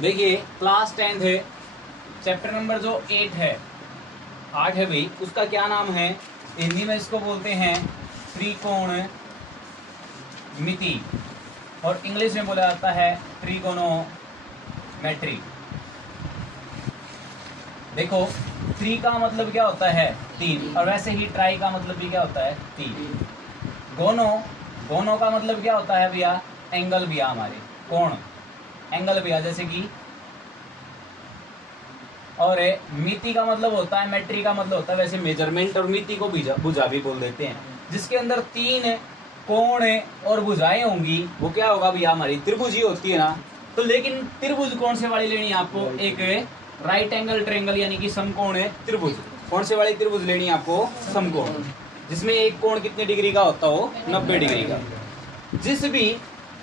देखिए class 10th है, chapter number जो 8 है, 8 है भाई, उसका क्या नाम है? हिंदी में इसको बोलते हैं त्रिकोण मिति और इंग्लिश में बोला जाता है त्रिकोणोमेट्री। देखो थ्री का मतलब क्या होता है? तीन, और वैसे ही ट्राई का मतलब भी क्या होता है? तीन। गोनो, गोनो का मतलब क्या होता है भैया? एंगल भैया, हमारे कोण, एंगल भैया, जैसे कि। और मिति का मतलब होता है, मेट्री का मतलब होता है वैसे मेजरमेंट, और मिति को भुजा भी बोल देते हैं। जिसके अंदर तीन कोण और भुजाएं होंगी वो क्या होगा भैया? हमारी त्रिभुज ही होती है ना। तो लेकिन त्रिभुज कौन से वाली लेनी है आपको? एक राइट एंगल ट्रायंगल यानी कि समकोण त्रिभुज। कौन से वाली त्रिभुज लेनी है आपको? समकोण, जिसमें एक कोण कितने डिग्री का होता हो? 90 डिग्री का। जिस भी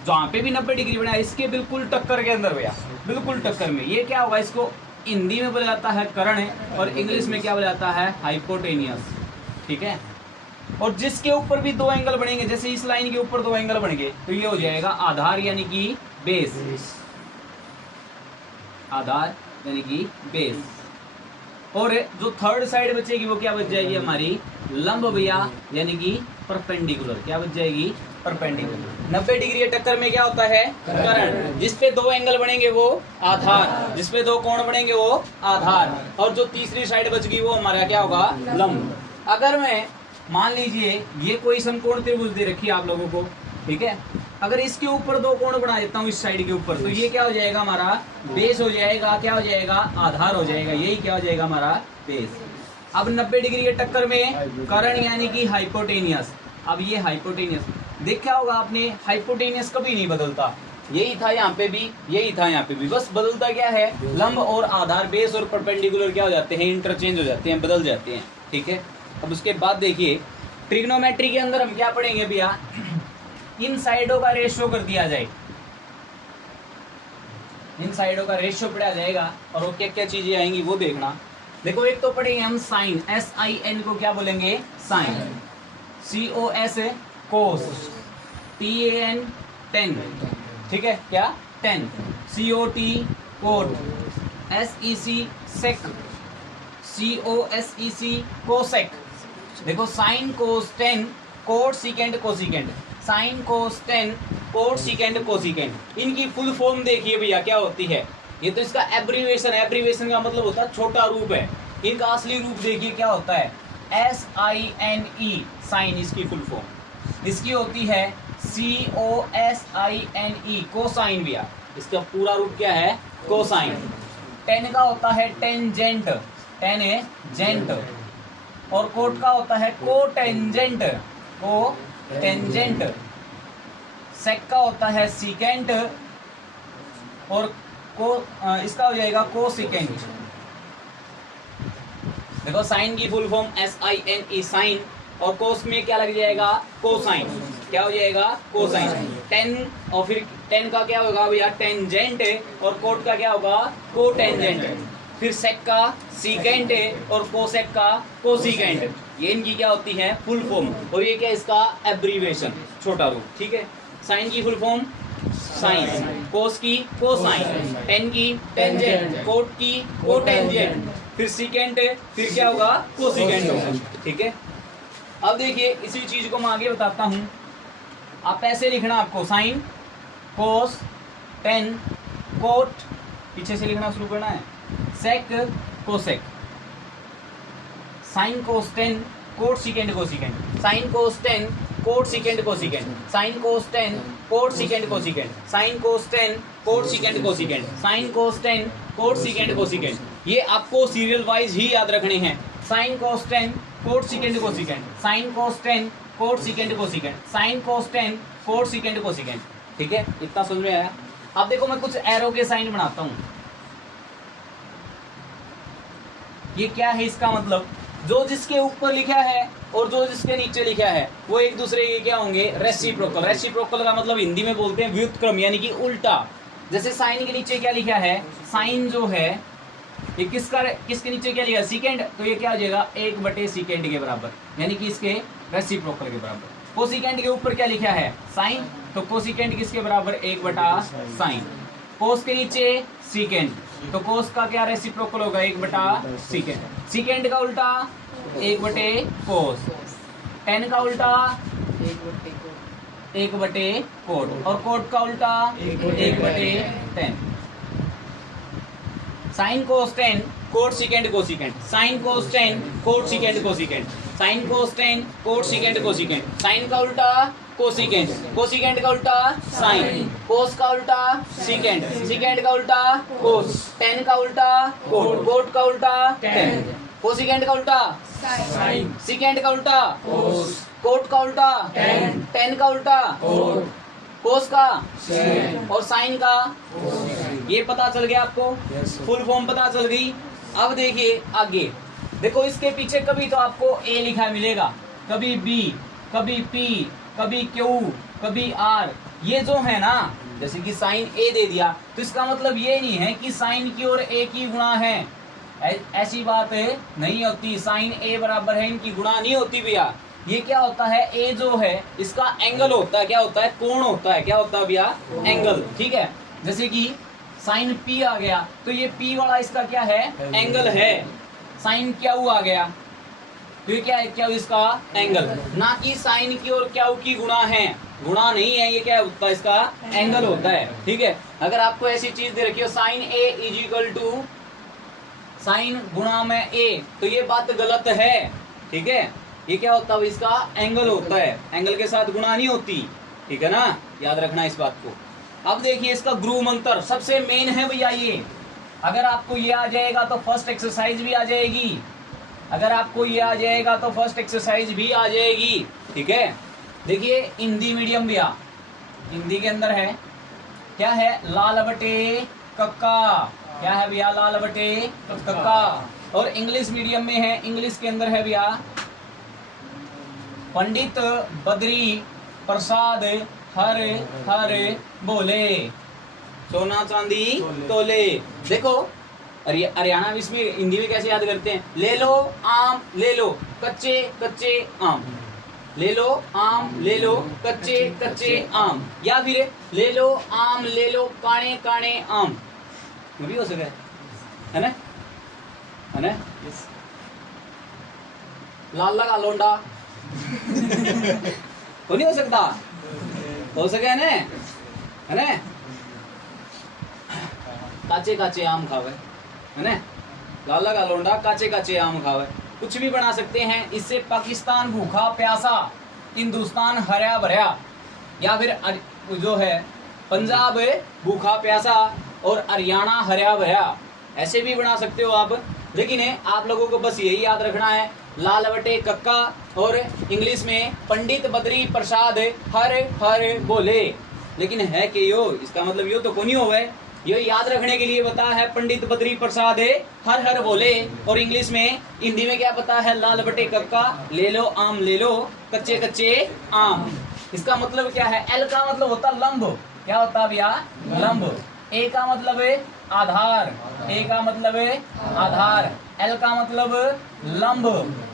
जहाँ पे भी 90 डिग्री बना, इसके बिल्कुल टक्कर के अंदर भैया, बिल्कुल टक्कर में, ये क्या होगा? इसको हिंदी में बोला जाता है कर्ण, और इंग्लिश में क्या बोला जाता है? हाइपोटेनियस। ठीक है। और जिसके ऊपर भी दो एंगल बनेंगे, जैसे इस लाइन के ऊपर दो एंगल बनेंगे, तो ये हो जाएगा आधार यानी कि बेस। आधार यानी कि बेस। और जो थर्ड साइड बचेगी वो क्या बच जाएगी? हमारी लंब भैया, यानी कि परपेंडिकुलर। क्या बच जाएगी? परपेंडिकुलर। 90 डिग्री टक्कर में क्या होता है? कर्ण। जिसपे दो एंगल बनेंगे वो आधार, जिसपे दो कोण बनेंगे वो आधार, और जो तीसरी साइड बच गई वो हमारा क्या होगा? लंब। अगर मैं मान लीजिए ये कोई समकोण त्रिभुज दे रखी है आप लोगों को, ठीक है, अगर इसके ऊपर दो कोण बना देता हूँ इस साइड के ऊपर, तो ये क्या हो जाएगा? हमारा बेस हो जाएगा। क्या हो जाएगा? आधार हो जाएगा। यही क्या हो जाएगा? हमारा बेस। अब 90 डिग्री के टक्कर में कर्ण यानी कि हाइपोटेनियस। अब ये हाइपोटेनियस देखा होगा आपने, हाइपोटेनियस कभी नहीं बदलता। यही था यहाँ पे भी, यही था यहाँ पे भी, बस बदलता क्या है? लंब और आधार, बेस और परपेंडिकुलर क्या हो जाते हैं? इंटरचेंज हो जाते हैं, बदल जाते हैं। ठीक है। अब उसके बाद देखिए ट्रिग्नोमेट्री के अंदर हम क्या पढ़ेंगे भैया? इन साइडों का रेशियो कर दिया जाए, इन साइडों का रेशियो पढ़ा जाएगा, और वो क्या क्या चीजें आएंगी वो देखना। देखो एक तो पढ़ेंगे हम साइन, SIN को क्या बोलेंगे? Sine. COS cos, TAN tan. ठीक है, क्या? 10। COT cot, SEC sec, COSEC cosec. देखो sine cos 10 cot secant cosecant, sine cos 10 cot secant cosecant. इनकी फुल फॉर्म देखिए भैया क्या होती है। ये तो इसका एब्रीविएशन है, एब्रीविएशन का मतलब होता है छोटा रूप है। इनका असली रूप देखिए क्या होता है? SINE, sine. इसकी फुल फॉर्म इसकी होती है COSINE, कोसाइन भैया। इसका पूरा रूप क्या है? कोसाइन। 10 का होता है टेंजेंट, टेंजेंट, और कोट का होता है कोटेंजेंट, कोटेंजेंट। सेक का होता है सीकेंट, और इसका हो जाएगा कोसिकेंट। देखो साइन की फुल फॉर्म SINE, साइन, और कोस में क्या लग जाएगा? कोसाइन। क्या हो जाएगा? कोसाइन। 10, और फिर 10 का क्या होगा भैया? टेंजेंट, और कोट का क्या होगा? कोटेंजेंट। फिर सेक का सीकेंट है, और कोसेक का कोसिकेंट। ये इनकी क्या होती है? Full form. और ये क्या? इसका एब्रीविएशन, छोटा रूप। ठीक है। साइन की फुल फॉर्म साइन, कोस की कोसाइन, टेन की टेंजेंट, कोट की कोटेंजेंट, फिर सीकेंट है, फिर क्या होगा? कोसिकेंट होगा। ठीक है। अब देखिए इसी चीज को मैं आगे बताता हूं। आप ऐसे लिखना, आपको साइन कोस 10 कोट, पीछे से लिखना शुरू करना है, sec cosec, sine cos 10 cot secant cosecant, sine cos 10 cot secant cosecant, sine cos 10 cot secant cosecant, sine cos 10 cot secant cosecant, sine cos 10 cot secant cosecant. ये आपको सीरियल वाइज ही याद रखने हैं। Sine cos 10 cot secant cosecant, sine cos 10 cot secant cosecant, sine cos 10 cot secant cosecant. ठीक है, इतना समझ में आया? अब देखो मैं कुछ एरो के साइन बनाता हूं। ये क्या है? इसका मतलब जो जिसके ऊपर लिखा है और जो जिसके नीचे लिखा है वो एक दूसरे के क्या होंगे? रेसिप्रोकल। रेसिप्रोकल का मतलब हिंदी में बोलते हैं व्युत्क्रम, यानी कि उल्टा। जैसे साइन के नीचे क्या लिखा है? साइन जो है ये किसके नीचे क्या लिखा है? सीकेंड, तो ये क्या हो जाएगा? 1/सीकेंड के बराबर, यानी कि इसके रेसिप्रोकल के बराबर। कोसिकेंड के ऊपर क्या लिखा है? साइन, तो कोसिकेंड किसके बराबर? 1/साइन। कोस के नीचे सीकेंड। तो कोस का क्या रेसिप्रोकल होगा, 1/सीकेंड। सीकेंड का उल्टा 1/कोस। टेन का उल्टा 1/कोट, और कोट का उल्टा 1/10। Sine cos 10 cot secant cosecant, sine cos 10 cot secant cosecant, sine cos 10 cot secant cosecant. Sine का उल्टा कोसीकेंड, कोसीकेंड का उल्टा साइन, कोस का उल्टा सीकेंड, सीकेंड का उल्टा कोस, 10 का उल्टा कोट, कोट का उल्टा 10, कोसीकेंड का उल्टा साइन, सीकेंड का उल्टा कोस, कोट का उल्टा 10 का उल्टा कोस का और साइन का। ये पता चल गया आपको, फुल फॉर्म पता चल गई। अब देखिए आगे, देखो इसके पीछे कभी तो आपको ए लिखा मिलेगा, कभी बी, कभी पी, कभी क्यू, कभी आर। ये जो है ना, जैसे कि साइन ए दे दिया तो इसका मतलब ये नहीं है कि साइन की और ए की गुणा है, ऐसी बात नहीं होती। साइन ए बराबर है इनकी गुणा नहीं होती भैया। ये क्या होता है, ए जो है इसका एंगल होता है, क्या होता है, कोण होता है। क्या होता है भैया, एंगल। ठीक है, जैसे कि साइन पी आ गया तो ये पी वाला इसका क्या है, एंगल है। साइन क्यू आ गया तो ये क्या है, क्यू इसका एंगल, ना कि साइन की और क्यू की गुणा है, गुणा नहीं है। ये क्या होता है, इसका एंगल होता है। ठीक है, अगर आपको ऐसी चीज दे रखी हो sine a is equal to sine गुणा में ए, तो ये बात गलत है। ठीक है, ये क्या होता है, इसका एंगल होता है, एंगल के साथ गुणा नहीं होती। ठीक है ना, याद रखना इस बात को। अब देखिए इसका ग्रुव मंत्र सबसे मेन है भैया ये। अगर आपको ये आ जाएगा तो फर्स्ट एक्सरसाइज भी आ जाएगी, अगर आपको ये आ जाएगा तो फर्स्ट एक्सरसाइज भी आ जाएगी। ठीक है, देखिए हिंदी मीडियम भैया, हिंदी के अंदर है क्या है, लाल बटे कक्का। क्या है भैया, लाल बटे कक्का। और इंग्लिश मीडियम में है, इंग्लिश के अंदर है भैया पंडित बद्री प्रसाद हर हर बोले, सोना चांदी तोले। देखो हरियाणा में इसमें हिंदी में कैसे याद करते हैं, ले लो आम ले लो कच्चे कच्चे आम, ले लो आम ले लो कच्चे कच्चे आम, या फिर ले लो आम ले लो काणे काणे आम। ये भी हो सके, है ना, है ना। लाल लगा लोंडा तो नहीं हो सकता, हो सके है ना। काचे काचे आम खावे, है ना, लाला का लोंडा काचे काचे आम खावे। कुछ भी बना सकते हैं इससे। पाकिस्तान भूखा प्यासा, हिंदुस्तान हरा भरा, या फिर जो है पंजाब भूखा प्यासा और हरियाणा हरा भरा, ऐसे भी बना सकते हो आप। लेकिन आप लोगों को बस यही याद रखना है, लाल बटे कक्का और इंग्लिश में पंडित बद्री प्रसाद हर हर बोले। लेकिन है कि यो, इसका मतलब यो तो को नहीं होवे, ये याद रखने के लिए बता है पंडित बद्री प्रसाद हर हर बोले। और इंग्लिश में, हिंदी में क्या पता है, लाल बटे कक्का, ले लो आम ले लो कच्चे कच्चे आम। इसका मतलब क्या है, एल का मतलब होता लंब। क्या होता भैया, लंब। ए का मतलब आधार, ए का मतलब आधार, एल का मतलब लंब,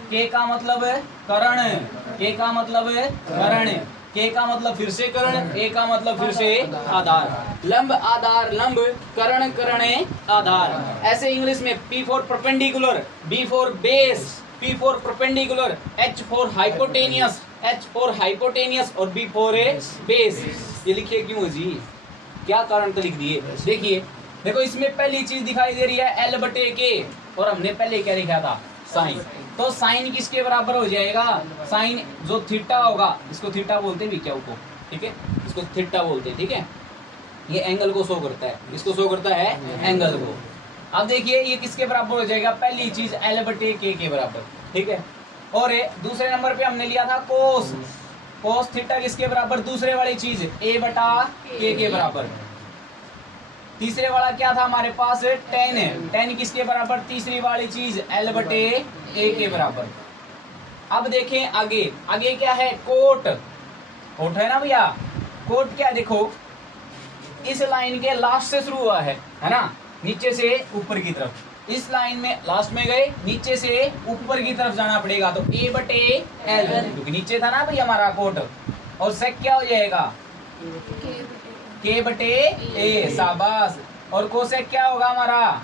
के का मतलब करण, के का मतलब करण, के का मतलब फिर से करण, ए का मतलब फिर से आधार। लंब आधार लंब, करण करण आधार। ऐसे इंग्लिश में P for perpendicular, B for base, P for perpendicular, H for hypotenuse, H for hypotenuse और B फॉर बेस। ये लिखिए क्यों जी, क्या कारण तो लिख दिए। देखिए देखो इसमें पहली चीज दिखाई दे रही है L बटे के, और हमने पहले क्या लिखा था, साइन। तो साइन किसके बराबर हो जाएगा, साइन जो थीटा होगा, इसको थीटा बोलते हैं क्या को, ठीक है, इसको थीटा बोलते हैं। ठीक है, ये एंगल को शो करता है, इसको शो करता है एंगल को। अब देखिए ये किसके बराबर हो जाएगा, पहली चीज L बटे के बराबर। ठीक है, और दूसरे नंबर पे हमने लिया था कोस, कोस थीटा किसके बराबर, दूसरे वाली चीज A बटा के बराबर। तीसरे वाला क्या था हमारे पास, टेन है, टेन किसके बराबर, तीसरी वाली चीज L बटे ए के बराबर। अब देखें आगे, आगे क्या है, कोट, कोट है ना भैया। कोट क्या, देखो इस लाइन के लास्ट से शुरू हुआ है ना, नीचे से ऊपर की तरफ। इस लाइन में लास्ट में गए, नीचे से ऊपर की तरफ जाना पड़ेगा, तो A बटे एल, क्योंकि नीचे था ना भैया हमारा कोट। और सेक क्या हो जाएगा, के बटे ए, शाबाश। और कोसेक क्या होगा हमारा,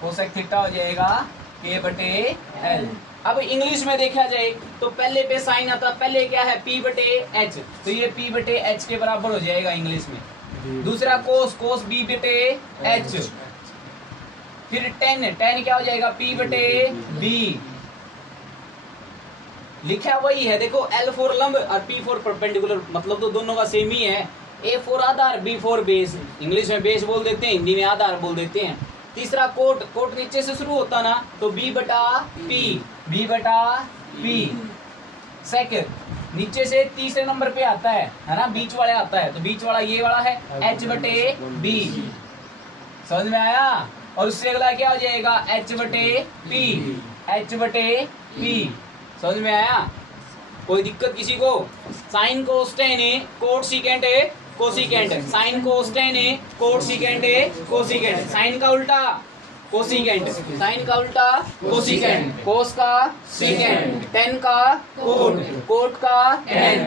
कोसेक थीटा हो जाएगा K/L। अब इंग्लिश में देखा जाए तो पहले पे साइन आता, पहले क्या है P/H, तो ये P/H के बराबर हो जाएगा इंग्लिश में। दूसरा कोस, कोस B/H, फिर टेन, टेन क्या हो जाएगा P/B। लिखा वही है, देखो L फॉर लंब और P फॉर परपेंडिकुलर, मतलब तो दोनों का सेम ही है। A for Aadhaar, B for base, English में बेस बोल देते हैं, हिंदी में आधार बोल देते हैं। तीसरा कोट, कोट नीचे से शुरू होता ना तो B/P, B/P। सेकंड नीचे से तीसरे नंबर पे आता है ना, बीच वाले आता है, तो बीच वाला ये वाला है H/B, समझ में आया। और उससे अगला क्या हो जाएगा H/P, H/P, समझ में आया। कोई दिक्कत किसी को। साइन कोस्टेन है, कोट सीकेंट है, कोसिकेंट, साइन कोस्टेन है, कोट सीकेंट है, कोसिकेंट, साइन का उल्टा कोसिकेंट, साइन का उल्टा कोसिकेंट, कोस का सीकेंट, टेन का कोट, कोट का टेन,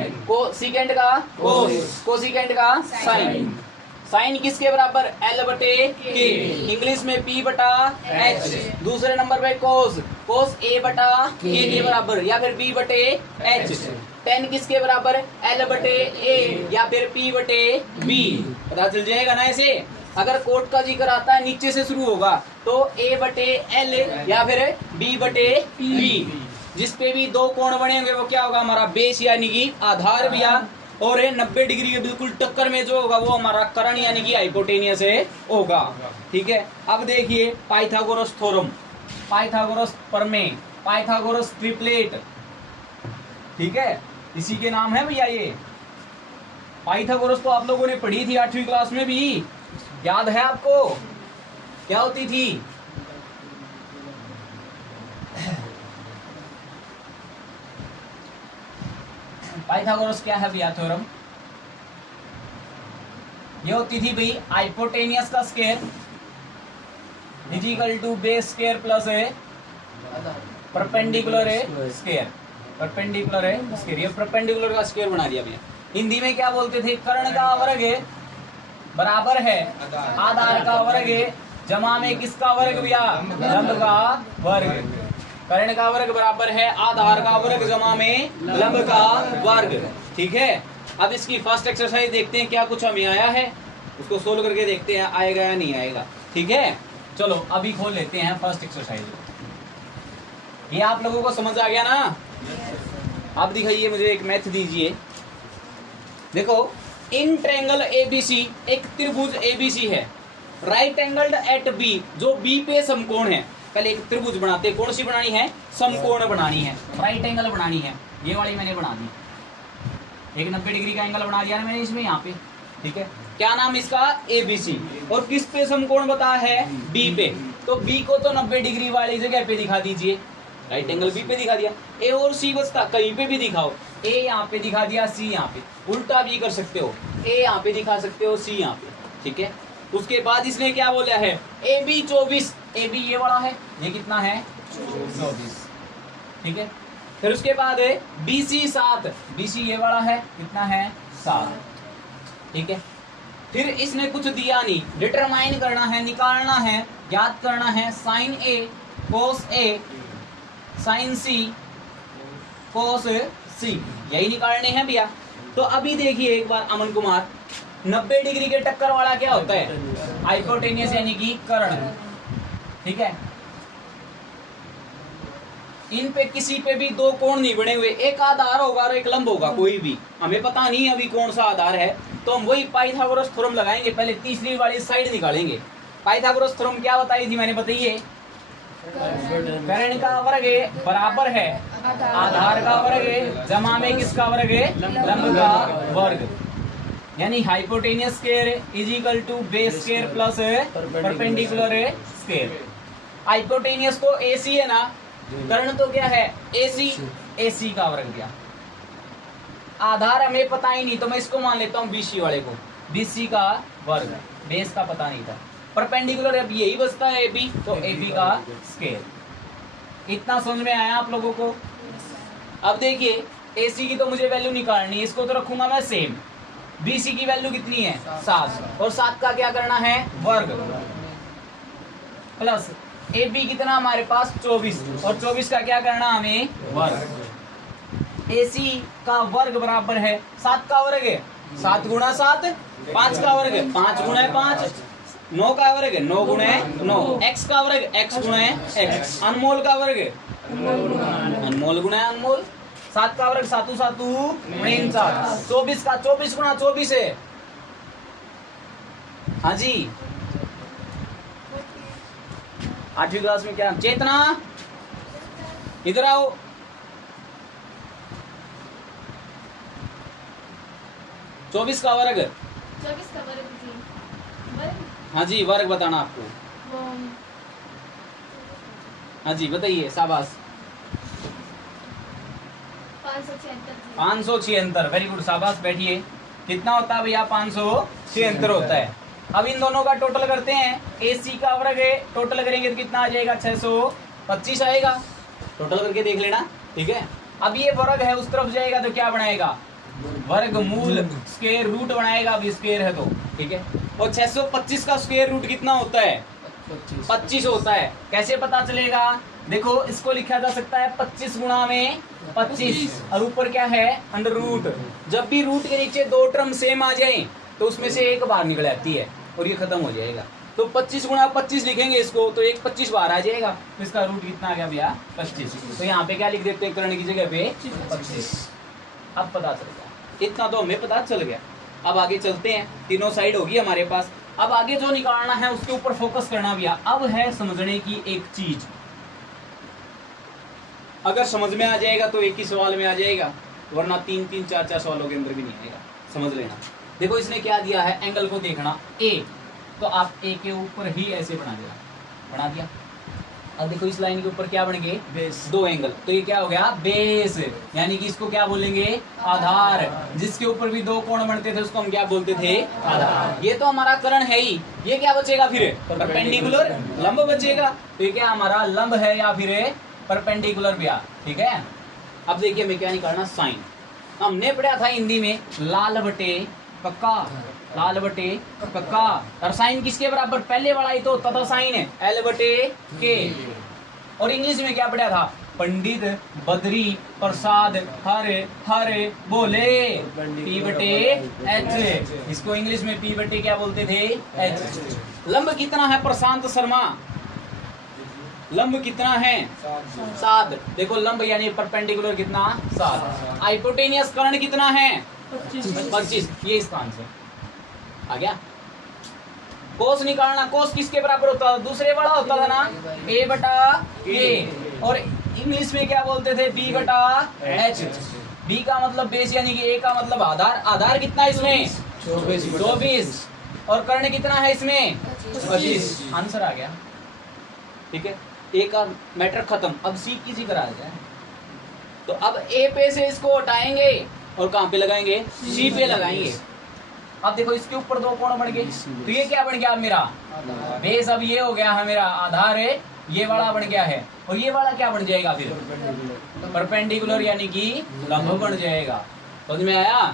सीकेंट का कोस, कोसिकेंट का साइन। साइन किसके बराबर L/K, इंग्लिश में P/H। दूसरे नंबर पे कोस, कोस A/K के बराबर या फिर B/H। टेन किसके बराबर L/A या फिर P/B, पता चल जाएगा ना ऐसे। अगर कोट का जिक्र आता है नीचे से शुरू होगा तो A/L या फिर B/B। जिस पे भी दो कोण बने होंगे वो क्या होगा हमारा बेस यानी कि आधार भैया, और 90 डिग्री के बिल्कुल टक्कर में जो होगा वो हमारा कर्ण यानी कि हाइपोटेनियस होगा। ठीक है, अब देखिए पाइथागोरस थ्योरम, पाइथागोरस प्रमेय, पाइथागोरस ट्रिपलेट, ठीक है, इसी के नाम है भैया ये। पाइथागोरस तो आप लोगों ने पढ़ी थी 8वीं क्लास में भी, याद है आपको क्या होती थी। पाइथागोरस क्या है भैया थ्योरम, ये होती थी भाई हाइपोटेनियस का square is equal to base square plus perpendicular square, perpendicular square, ये परपेंडिकुलर का स्क्वायर बना दिया भैया। हिंदी में क्या बोलते थे, कर्ण का वर्ग बराबर है आधार का वर्ग जमा में किसका वर्ग भैया, लंब का वर्ग। कर्ण का वर्ग बराबर है आधार का वर्ग जमा में लंब का वर्ग। ठीक है, अब इसकी फर्स्ट एक्सरसाइज देखते हैं क्या कुछ हमें आया है, उसको सोल्व करके देखते हैं आएगा या नहीं आएगा। ठीक है, चलो अभी खोल लेते हैं फर्स्ट एक्सरसाइज। ये आप लोगों को समझ आ गया ना। अब दिखाइए मुझे एक मैथ दीजिए। देखो इन ट्रायंगल एबीसी, एक त्रिभुज एबीसी है, राइट एंगल्ड एट बी, जो बी पे समकोण है। पहले एक त्रिभुज बनाते हैं, कौन सी बनानी है, समकोण बनानी है, राइट एंगल बनानी है। ये वाली मैंने बना दी, एक 90 डिग्री का एंगल बना दिया ना मैंने इसमें यहाँ पे। ठीक है, क्या नाम इसका, एबीसी। और किस पे समकोण बता है, बी पे, तो बी को तो 90 डिग्री वाली जगह पे दिखा दीजिए, राइट एंगल बी पे दिखा दिया। ए और सी बचता, कहीं पे भी दिखाओ, ए यहाँ पे दिखा दिया, सी यहाँ पे, उल्टा भी कर सकते हो, ए यहाँ पे दिखा सकते हो, सी यहाँ पे। ठीक है, उसके बाद इसने क्या बोला है, ए बी 24, ए बी ये वाला है, ये कितना है 24। ठीक है, फिर उसके बाद है बी सी 7, बी सी ये वाला है, कितना है 7। ठीक है, फिर इसने कुछ दिया नहीं, डिटरमाइन करना है, निकालना है, ज्ञात करना है साइन ए कोस ए साइन सी कोस सी, यही निकालने हैं भैया। तो अभी देखिए एक बार अमन कुमार, 90 डिग्री के टक्कर वाला क्या होता है, हाइपोटेनियस यानी कि कर्ण। ठीक है, इन पे किसी पे भी दो कोण नहीं बने हुए, एक आधार होगा और एक लंब होगा, कोई भी हमें पता नहीं अभी कौन सा आधार है, तो हम वही पाइथागोरस थ्योरम लगाएंगे। पहले तीसरी वाली साइड निकालेंगे। पाइथागोरस थ्योरम क्या बताई थी मैंने, बताइए, कर्ण का वर्ग बराबर है आधार का वर्ग जमा में किसका वर्ग, लंब का वर्ग, यानी hypotenuse square is equal to base square plus perpendicular square. Hypotenuse तो एसी है ना, कर्ण तो क्या है एसी, एसी का वर्ग दिया। आधार हमें पता ही नहीं तो मैं इसको मान लेता हूँ बीसी वाले को, बीसी का वर्ग, बेस का पता नहीं था। परपेंडिकुलर अब यही बचता है एबी, तो एबी का स्क्वायर। इतना समझ में आया आप लोगों को। अब देखिए एसी की तो मुझे वैल्यू निकालनी है, इसको तो रखूंगा मैं सेम, BC की वैल्यू कितनी है 7 और 7 का क्या करना है वर्ग प्लस AB कितना हमारे पास 24 और 24 का क्या करना हमें वर्ग। AC का वर्ग बराबर है 7 का वर्ग है 7 गुणा 7 5 का वर्ग है 5 गुणा 5 9 का वर्ग है 9 गुणा 9 x का वर्ग x गुणा x अनमोल का वर्ग है अनमोल गुणा अनमोल 7 का वर्ग 7 7 49 24 का 24 गुणा 24 है हाँ जी 8वीं क्लास में क्या चेतना इधर आओ 24 का वर्ग 24 का वर्ग हाँ जी वर्ग बताना आपको हाँ जी बताइए शाबाश 576 वेरी गुड शाबाश बैठिए कितना होता है भैया 576 होता है। अब इन दोनों का टोटल करते हैं AC का वर्ग है टोटल करेंगे तो कितना आ जाएगा 625 आएगा टोटल करके देख लेना ठीक है। अब ये वर्ग है उस तरफ जाएगा तो क्या बनाएगा वर्गमूल स्क्वायर रूट बनाएगा अब स्क्वायर है तो ठीक है। और 625 का स्क्वायर रूट कितना होता है 25 होता है। कैसे पता चलेगा देखो इसको लिखा जा सकता है 25 गुणा में 25 और ऊपर क्या है अंडर रूट। जब भी रूट के नीचे दो टर्म सेम आ जाए तो उसमें से एक बाहर निकल आती है और ये खत्म हो जाएगा। तो 25 गुणा 25 लिखेंगे इसको तो एक 25 बाहर आ जाएगा तो इसका रूट कितना आ गया भैया 25। तो यहाँ पे क्या लिख देते हैं करण की जगह पे 25। अब पता चल गया इतना तो हमें पता चल गया। अब आगे चलते हैं तीनों साइड होगी हमारे पास। अब आगे जो निकालना है उसके ऊपर फोकस करना भैया। अब है समझने की एक चीज अगर समझ में आ जाएगा तो एक ही सवाल में आ जाएगा वरना 3-3 4-4 सवालों के अंदर भी नहीं आएगा समझ लेना। देखो इसने क्या दिया है एंगल को देखना A तो आप A के ऊपर ही ऐसे बना दिया। अब देखो इस लाइन के ऊपर क्या बन गए बेस दो एंगल तो ये क्या हो गया बेस यानी कि इसको क्या बोलेंगे आधार। जिसके ऊपर भी दो कोण बनते थे उसको हम क्या बोलते थे आधार। ये तो हमारा कर्ण है ही ये क्या बचेगा फिर परपेंडिकुलर लंब बचेगा। तो ये क्या हमारा लंब है या फिर परपेंडिकुलर भैया ठीक है। अब देखिए हमें क्या निकालना साइन। हमने पढ़ा था हिंदी में लाल बटे कक्का लाल बटे कक्का और साइन किसके बराबर पहले वाला ही तो होता था साइन है L बटे के। और इंग्लिश में क्या पढ़ा था पंडित बद्री प्रसाद हरे बोले P बटे H। इसको इंग्लिश में P बटे क्या बोलते थे H। लंब कितना है प्रशांत शर्मा लंब कितना है 7। देखो लंब यानी परपेंडिकुलर कितना 7। हाइपोटेनियस कर्ण कितना है 25। ये इसका आंसर आ गया। कोस निकालना कोस किसके बराबर होता था दूसरे वाला होता था ना A बटा K और इंग्लिश में क्या बोलते थे B बटा H। B का मतलब बेस यानी कि A का मतलब आधार। आधार कितना है इसमें 24 और कर्ण कितना है इसमें 25। आंसर आ गया ठीक है। A का मैटर खत्म। अब C की जिक्र आ जाए तो अब A पे से इसको हटाएंगे और कहां पे लगाएंगे C पे लगाएंगे। अब देखो इसके ऊपर दो कोण बन गए तो ये क्या बन गया अब मेरा बेस। अब ये हो गया है मेरा आधार है ये वाला बन गया है और ये वाला क्या बन जाएगा फिर परपेंडिकुलर यानी कि लंब बन जाएगा। समझ में आया।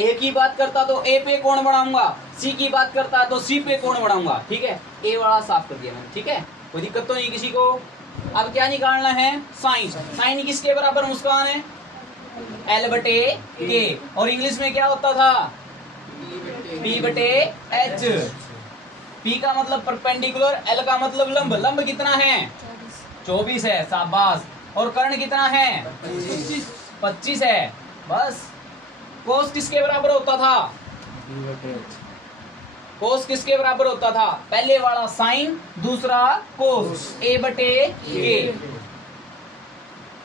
A की बात करता तो A पे कोण बनाऊंगा C की बात करता तो C पे कोण बनाऊंगा ठीक है। A वाला साफ कर दिया मैंने ठीक है कोई दिक्कत तो नहीं किसी को। अब क्या निकालना है साइन। साइन किसके बराबर मुस्कान है L बटे के और इंग्लिश में क्या होता था P बटे H। P का मतलब परपेंडिकुलर L का मतलब लंब। लंब कितना है 24 है शाबाश। और कर्ण कितना है 25 है बस। कोस किसके बराबर होता था कोस किसके बराबर होता था पहले वाला साइन दूसरा कोस A बटे के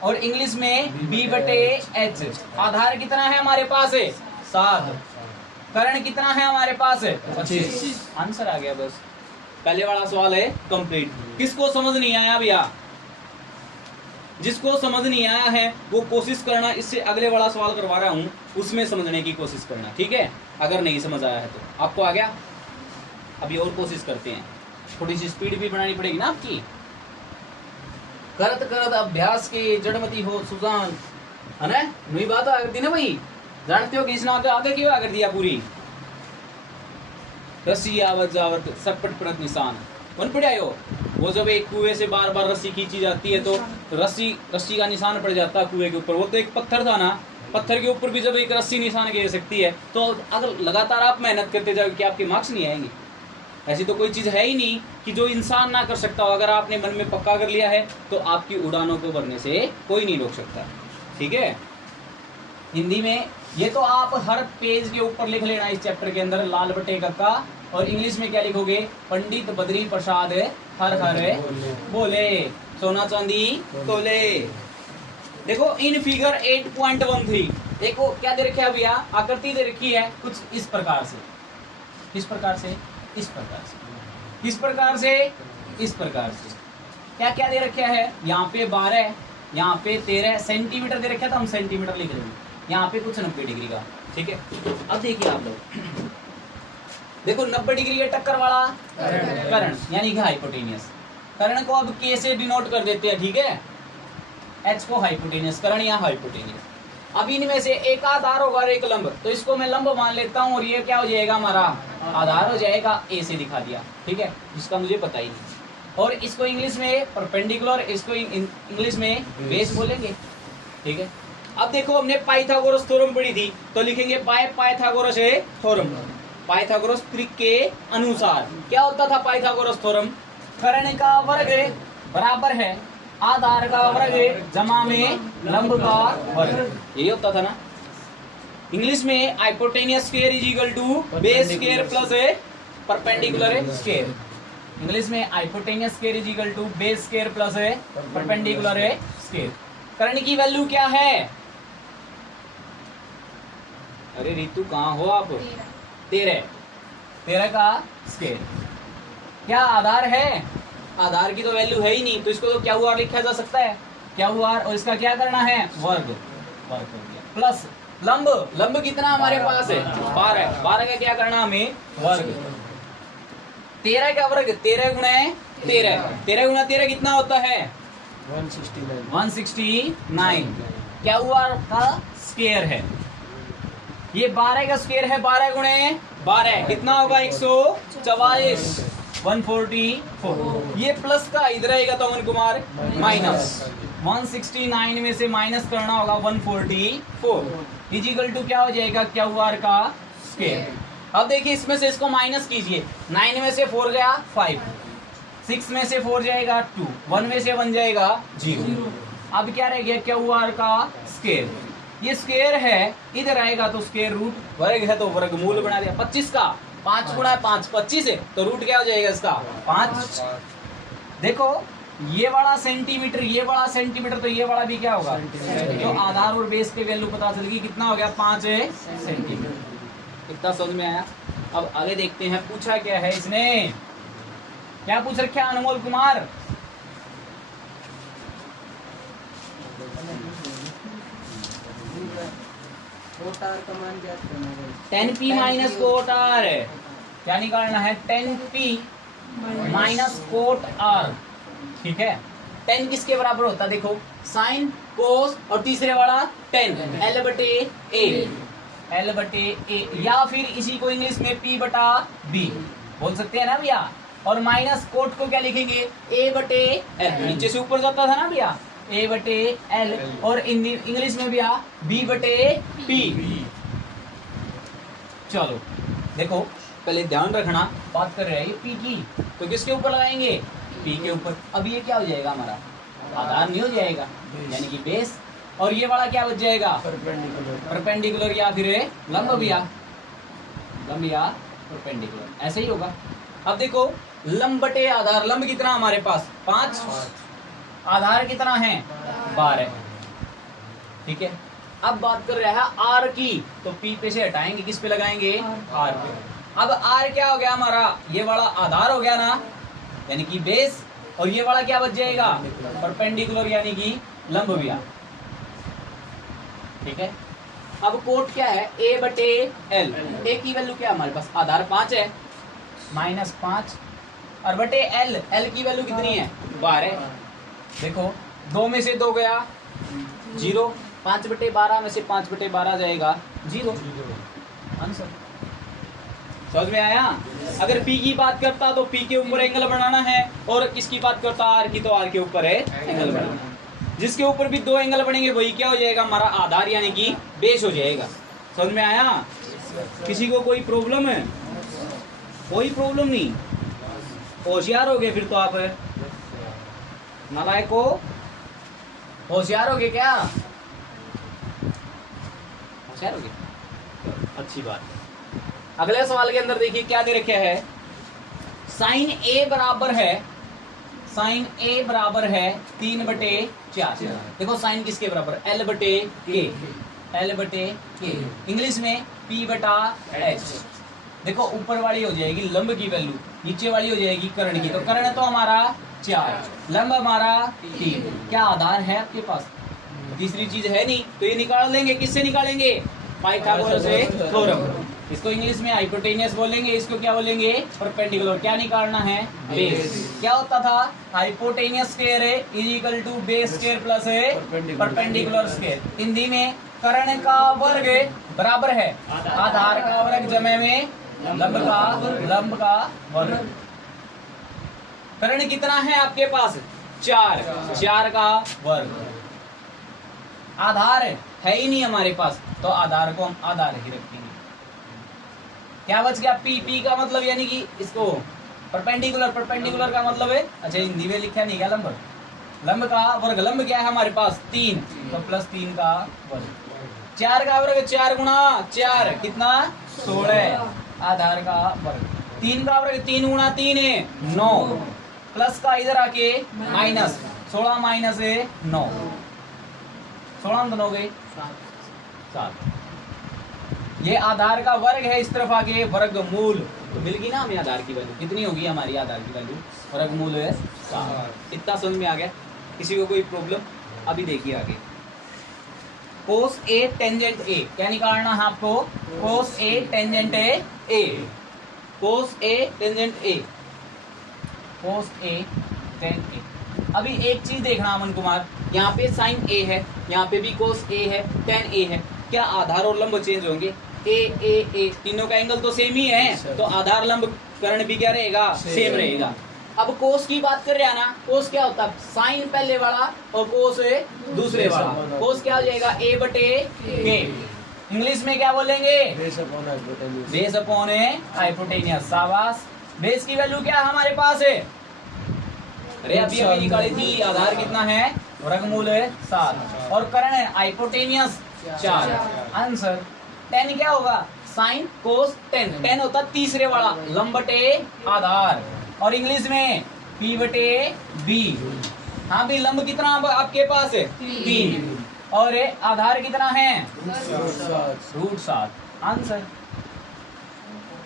और इंग्लिश में B बटे H। आधार कितना है हमारे पास है 7। कर्ण कितना है हमारे पास है 25। आंसर आ गया बस। पहले वाला सवाल है कंप्लीट। किसको समझ नहीं आया भैया जिसको समझ नहीं आया है वो कोशिश करना इससे अगले वाला सवाल करवा रहा हूं उसमें समझने की कोशिश करना ठीक है। अगर नहीं समझ आया है तो आपको आ गया। अभी और कोशिश करते हैं थोड़ी सी स्पीड भी बनानी पड़ेगी ना आपकी। करत करत अभ्यास के जड़मती हो सुजान है ना नई बात आ गई ना भाई जानते हो कि इसने आगे क्यों आकर दिया पूरी रस्सी आवत जावत सपट पड़त निशान कौन पड़े हो। वो जब एक कुएं से बार बार रस्सी खींची जाती है तो रस्सी का निशान पड़ जाता है कुएं के ऊपर। वो तो एक पत्थर था ना, पत्थर के ऊपर भी जब एक रस्सी निशान गिर सकती है तो अगर लगातार आप मेहनत करते जाओगे कि आपके मार्क्स नहीं आएंगे। ऐसी तो कोई चीज है ही नहीं कि जो इंसान ना कर सकता हो। अगर आपने मन में पक्का कर लिया है तो आपकी उड़ानों को भरने से कोई नहीं रोक सकता। ठीक है, हिंदी में ये तो आप हर पेज के ऊपर लिख लेना इस चैप्टर के अंदर लाल बटे कक्का। और इंग्लिश में क्या लिखोगे, पंडित बद्री प्रसाद हर हर बोले सोना चांदी तोले। देखो इन फिगर 8.13 देखो क्या दे रखा है भैया, आकृति दे रखी है कुछ इस प्रकार से, किस प्रकार से, इस प्रकार से, किस प्रकार से, इस प्रकार से। क्या क्या दे रखा है, यहाँ पे 12, यहाँ पे 13 सेंटीमीटर दे रखा है तो हम सेंटीमीटर लिख लेंगे। यहाँ पे कुछ 90 डिग्री का। ठीक है, अब देखिए आप लोग देखो 90 डिग्री है टक्कर वाला कर्ण यानी कि हाइपोटेनियस। कर्ण को अब के से डिनोट कर देते हैं। ठीक है, एच को हाइपोटेनियस कर्ण या हाइपोटेनियस। अब इनमें से एक आधार होगा और एक लंब, तो इसको मैं लंब मान लेता हूँ और ये क्या हो जाएगा हमारा आधार हो जाएगा। ए से दिखा दिया। ठीक है, जिसका मुझे पता ही नहीं। और इसको इंग्लिश में परपेंडिकुलर, इसको इंग्लिश में बेस बोलेंगे। ठीक है, अब देखो हमने पाइथागोरस थ्योरम पढ़ी थी तो लिखेंगे by Pythagoras theorem. Pythagoras trick के अनुसार क्या होता था पाइथागोरस थ्योरम, कर्ण का वर्ग बराबर है आधार का वर्ग जमा में लंब का वर्ग, यही होता था ना। इंग्लिश में hypotenuse square is equal to base square plus perpendicular square. English में hypotenuse square is equal to base square plus perpendicular square. कर्ण की वैल्यू क्या है, अरे रितु कहाँ हो आप, 13 का स्क्वायर। क्या आधार है, आधार की तो वैल्यू है ही नहीं तो इसको तो क्या हुआ लिखा जा सकता है, क्या हुआ, और इसका क्या करना है वर्ग, वर्ग कर दिया प्लस लंब। लंब कितना हमारे पास है 12, 12 का क्या करना हमें वर्ग। 13 का वर्ग 13 गुणा 13, 13 गुणा 13 कितना होता है 169। क्या हुआ का स्क्वायर है, ये 12 का स्क्वायर है, 12 गुणे 12 कितना होगा 144, 144। ये प्लस का इधर आएगा तो अमन कुमार माइनस 169 में से माइनस करना होगा 144 इजिकल टू क्या हो जाएगा क्या हुआ का स्क्वायर। अब देखिए इसमें से इसको माइनस कीजिए, 9 में से 4 गया 5, 6 में से 4 जाएगा 2, 1 में से 1 जाएगा 0। अब क्या रह गया क्या हुआ का स्क्वायर। ये स्क्वायर है इधर आएगा तो स्क्वायर रूट, वर्ग है तो वर्गमूल बना दिया। 25 का 5 गुणा 5 25 है तो रूट क्या हो जाएगा इसका 5। देखो ये वाला सेंटीमीटर, ये वाला सेंटीमीटर, तो ये वाला भी क्या होगा तो आधार और बेस के वैल्यू पता चल गई कितना हो गया 5 सेंटीमीटर। कितना समझ में आया। अब आगे देखते हैं पूछा क्या है इसने, क्या पूछ रखा है Anmol Kumar. Tan P minus cot R, क्या निकालना है 10p माइनस कोट आर। ठीक है, 10 किसके बराबर होता है देखो साइन कोस और तीसरे वाला 10 l बटे a, l बटे a, या फिर इसी को इंग्लिश में p बटा b बोल सकते हैं ना भैया। और माइनस कोट को क्या लिखेंगे a बटे l, नीचे से ऊपर जाता था ना भैया a बटे l, और इंग्लिश में भैया b बटे p। चलो देखो पहले ध्यान रखना बात कर रहे हैं p की तो किसके ऊपर लगाएंगे p के ऊपर। अब ये क्या हो जाएगा हमारा आधार नहीं हो जाएगा यानी कि बेस, और ये वाला क्या बच जाएगा परपेंडिकुलर या फिर लंब भैया, लंब या परपेंडिकुलर ऐसे ही होगा। अब देखो लंब बटे आधार, लंब कितना हमारे पास 5, आधार कितना है 12। ठीक है, अब बात कर रहा है आर की तो पी पे से हटाएंगे किस पे लगाएंगे आर पे। अब आर क्या हो गया हमारा, ये वाला आधार हो गया ना यानी कि बेस, और ये वाला क्या बच जाएगा परपेंडिकुलर यानी कि लंब भैया। ठीक है, अब कोट क्या है a बटे l, a की वैल्यू क्या हमारे पास आधार 5 है माइनस 5 और बटे l, l की वैल्यू कितनी है 12। देखो 2 में से 2 गया 0, 5/12 में से 5/12 जाएगा 0 आंसर। समझ में आया? अगर P की बात करता तो P के ऊपर एंगल बनाना है, और किसकी बात करता R की तो R के ऊपर है एंगल बनाना। जिसके ऊपर भी 2 एंगल बनेंगे वही क्या हो जाएगा, हमारा आधार यानी कि बेस हो जाएगा। समझ में आया? किसी को कोई प्रॉब्लम है? कोई प्रॉब्लम नहीं, होशियार हो गए फिर तो आप। नालायक को होशियार हो गए क्या? होशियार हो गए, अच्छी बात। अगले सवाल के अंदर देखिए क्या दे रखा है, साइन ए बराबर है, साइन ए बराबर है 3/4। देखो साइन किसके बराबर, L/K, L/K। इंग्लिश में P/H। देखो ऊपर वाली हो जाएगी लंब की वैल्यू, नीचे वाली हो जाएगी कर्ण की। तो कर्ण तो हमारा 4, लंब हमारा 3। क्या आधार है आपके पास? तीसरी चीज है नहीं, तो ये निकाल लेंगे। किससे निकालेंगे? पाइथागोरस से थ्योरम। इसको इंग्लिश में हाइपोटेनियस बोलेंगे, इसको क्या बोलेंगे? परपेंडिकुलर। क्या निकालना है? बेस। क्या होता था? Hypotenuse square is equal to base square plus perpendicular square. Hindi में कर्ण का वर्ग बराबर है आधार का वर्ग जमे में लंब का वर्ग। कर्ण कितना है आपके पास? 4 का वर्ग। आधार है ही नहीं हमारे पास, तो आधार को हम आधार ही रखेंगे। क्या बच गया? P का मतलब यानी कि इसको परपेंडिकुलर, परपेंडिकुलर का मतलब है, अच्छा हिंदी में लिखा नहीं क्या, लंब, लंब का वर्ग। लंब क्या है हमारे पास? 3, तो +3 का वर्ग। 4 का वर्ग 4 गुणा 4 कितना? 16 आधार का वर्ग। 3 का वर्ग 3 गुणा 3 है 9, प्लस का इधर आके माइनस, 16 माइनस 9, 16 दोनों गए 7। ये आधार का वर्ग है, इस तरफ आके वर्गमूल। तो मिल गई ना हमें आधार की वैल्यू। कितनी होगी हमारी आधार की वैल्यू? वर्गमूल है 7। इतना समझ में आ गया? किसी को कोई प्रॉब्लम? अभी देखिए आगे, cos A टेंजेंट A क्या निकालना है आपको? cos A tangent A, cos A tangent A, cos A tan A। अभी एक चीज देखना अमन कुमार, यहाँ पे साइन A है, यहाँ पे भी cos A है, tan A है। क्या आधार और लंब चेंज होंगे? A तीनों का एंगल तो सेम ही है, तो आधार लंब कर्ण भी क्या रहेगा? सेम रहेगा। अब कोस की बात कर रहे हैं ना, कोस क्या होता है? साइन पहले वाला और कोस दूसरे वाला। कोस क्या हो जाएगा? A/K। इंग्लिश में क्या बोलेंगे? Base upon hypotenuse. शाबाश। बेस की वैल्यू क्या हमारे पास है? अरे अभी अभी निकाली थी। आधार कितना है? वर्गमूल 7 और कर्ण हाइपोटेनियस 4। आंसर। tan क्या होगा? Sine cos tan। tan होता तीसरे वाला, लंब/बटे आधार। और इंग्लिश में P/B। हाँ भी, लंब कितना आपके पास है? 3 और आधार कितना है? √7। आंसर।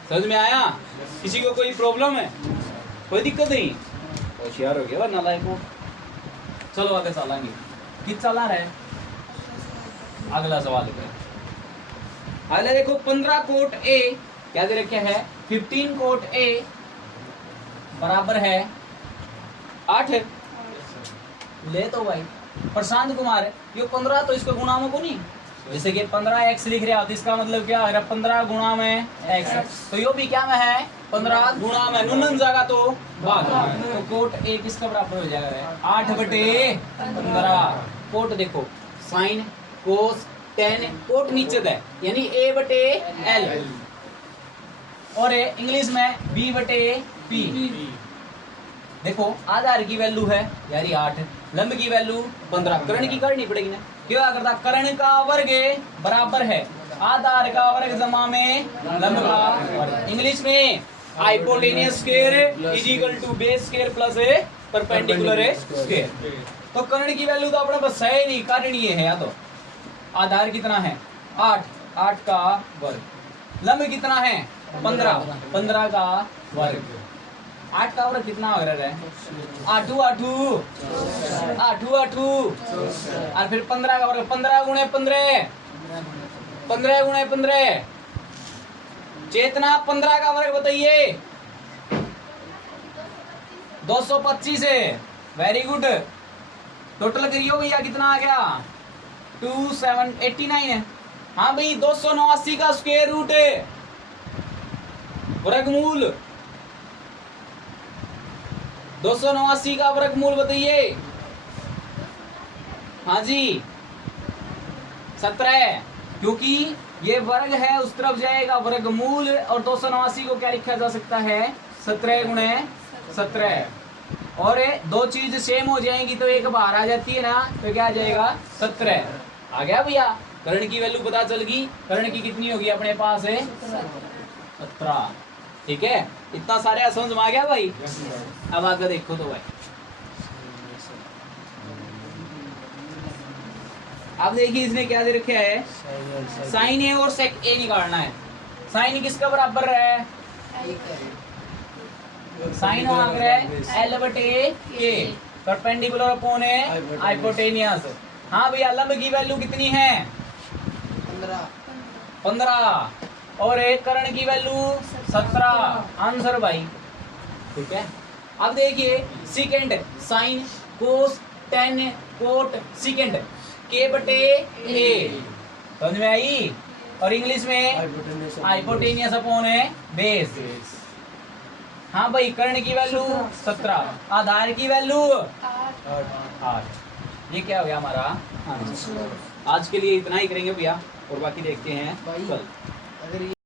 समझ में आया? किसी को कोई प्रॉब्लम है? कोई दिक्कत नहीं? होशियार हो गया वरना नालायक को। चलो आगे चलेंगे। कितना चला रहा है? अगला सवाल है। अगला देखो, 15 कोट A क्या दे रखे है? 15 कोट A बराबर है 8। ले तो भाई प्रशांत कुमार, ये 15 तो इसको गुणा में को नहीं, जैसे कि 15x लिख रहे हो तो इसका मतलब क्या है? 15 गुणा में x। तो यो भी क्या में है? 15 गुणा में नूनन जाएगा तो भाग। तो कोट A किसका बराबर हो जाएगा? 8/15। कोट देखो, साइन कोस tan, कोट नीचे है यानी A/L और इंग्लिश में B/P। देखो आधार की वैल्यू है यारी 8, लंब की वैल्यू 15। कर्ण की करनी पड़ेगी ना। क्या करता? कर्ण का वर्ग बराबर है आधार का वर्ग जमा में लंब का वर्ग। इंग्लिश में hypotenuse square is equal to base square plus perpendicular square. तो कर्ण की वैल्यू तो अपने बस है नहीं, काटनी है। या तो आधार कितना है? 8 का वर्ग। लंब कितना है? 15 का वर्ग। 8 का वर्ग कितना हो रहा है? 8 और फिर 15 का वर्ग 15 गुणे 15, 15 गुणे 15। चेतना 15 का वर्ग बताइए। 225 है। Very good. टोटल करियो भैया, कितना आ गया? 2789 है। हाँ भाई 289 का स्क्वायर रूट है, वर्गमूल 289 का वर्गमूल बताइए। हाँ जी 17, क्योंकि ये वर्ग है उस तरफ जाएगा वर्गमूल, और 289 को क्या लिखा जा सकता है 17 गुणे 17, और दो चीज सेम हो जाएंगी तो एक बाहर आ जाती है ना, तो क्या आ जाएगा 17 आ गया भैया। कर्ण की वैल्यू पता चल गई, कर्ण की कितनी होगी अपने पास है 17, ठीक है। इतना सारे समझ में आ गया भाई। अब आगे देखो तो भाई, अब देखिए इसने क्या दे रखा है, साइन ए और सेक ए निकालना है। साइन किसका बराबर है, साइन मांग रहा है एल बटे के, परपेंडिकुलर अपॉन है हाइपोटेनियस। हाँ भैया लंब की वैल्यू कितनी है 15, और एक कर्ण की वैल्यू 17, आंसर भाई, ठीक है। अब देखिए second, sine cos ten coat second के बटे ए, समझ में आई, और इंग्लिश में हाइपोटेनियस अपॉन है बेस। हाँ भाई कर्ण की वैल्यू 17, आधार की वैल्यू 8। ये क्या हो गया हमारा आंसर। आज के लिए इतना ही करेंगे भैया, और बाकी देखते हैं कल।